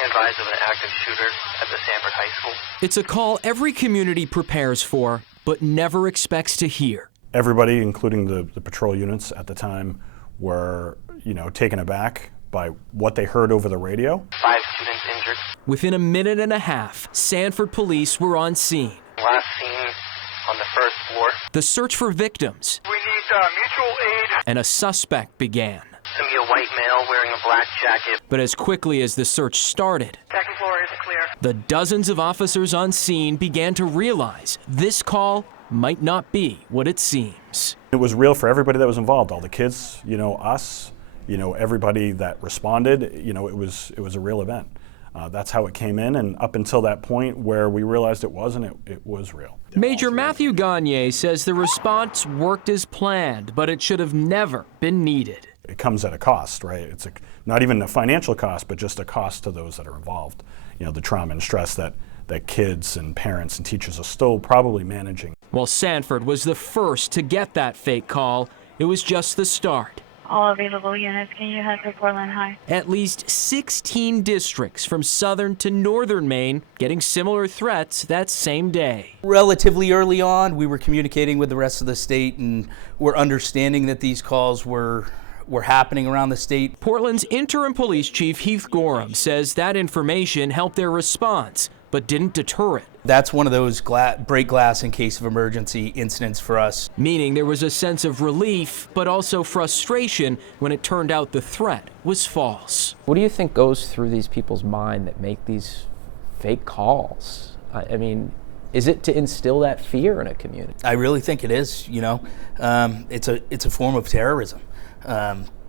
being advised of an active shooter at the Sanford High School. It's a call every community prepares for, but never expects to hear. Everybody, including the patrol units at the time, were, taken aback by what they heard over the radio. 5 students injured. Within a minute and a half, Sanford police were on scene. Last seen on the first floor. The search for victims. We need mutual aid. And a suspect began. To be a white male wearing a black jacket. But as quickly as the search started, Second floor is clear. the dozens of officers on scene began to realize this call might not be what it seems. It was real for everybody that was involved, all the kids, us, everybody that responded, it was a real event. That's how it came in, and up until that point where we realized it wasn't, it was real. Major Matthew Gagne says the response worked as planned, but it should have never been needed. It comes at a cost, right? It's not even a financial cost, but just a cost to those that are involved. The trauma and stress that kids and parents and teachers are still probably managing. While Sanford was the first to get that fake call, it was just the start. All available units, can you head for Portland High? At least 16 districts from southern to northern Maine getting similar threats that same day. Relatively early on, we were communicating with the rest of the state, and we're understanding that these calls were happening around the state. Portland's interim police chief Heath Gorham says that information helped their response, but didn't deter it. That's one of those break glass in case of emergency incidents for us. Meaning there was a sense of relief, but also frustration when it turned out the threat was false. What do you think goes through these people's mind that make these fake calls? I mean, is it to instill that fear in a community? I really think it is, It's a form of terrorism.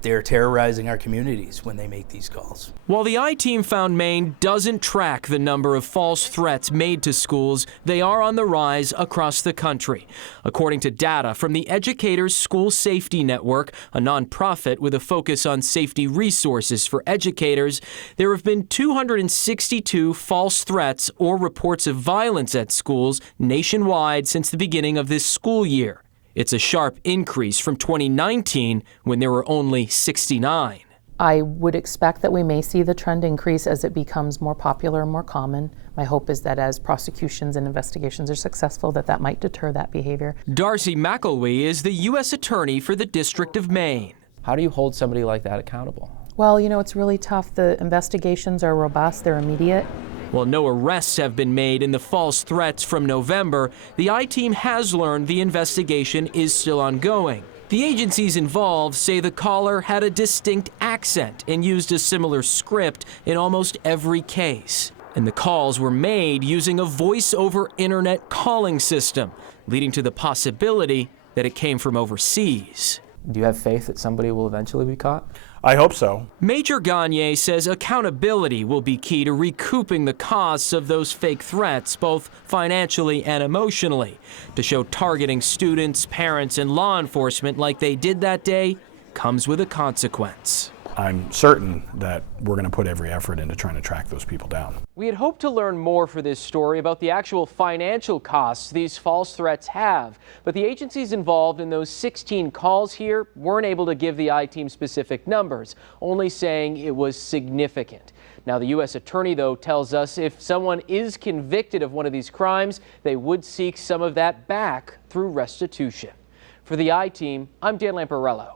They're terrorizing our communities when they make these calls. While the I-Team found Maine doesn't track the number of false threats made to schools, they are on the rise across the country. According to data from the Educators School Safety Network, a nonprofit with a focus on safety resources for educators, there have been 262 false threats or reports of violence at schools nationwide since the beginning of this school year. It's a sharp increase from 2019, when there were only 69. I would expect that we may see the trend increase as it becomes more popular and more common. My hope is that as prosecutions and investigations are successful, that might deter that behavior. Darcy McElwee is the U.S. Attorney for the District of Maine. How do you hold somebody like that accountable? Well, it's really tough. The investigations are robust, they're immediate. While no arrests have been made in the false threats from November, the I-Team has learned the investigation is still ongoing. The agencies involved say the caller had a distinct accent and used a similar script in almost every case. And the calls were made using a voice-over internet calling system, leading to the possibility that it came from overseas. Do you have faith that somebody will eventually be caught? I hope so. Major Gagne says accountability will be key to recouping the costs of those fake threats, both financially and emotionally. To show targeting students, parents, and law enforcement like they did that day comes with a consequence. I'm certain that we're going to put every effort into trying to track those people down. We had hoped to learn more for this story about the actual financial costs these false threats have, but the agencies involved in those 16 calls here weren't able to give the I-Team specific numbers, only saying it was significant. Now, the U.S. Attorney, though, tells us if someone is convicted of one of these crimes, they would seek some of that back through restitution. For the I-Team, I'm Dan Lamparello.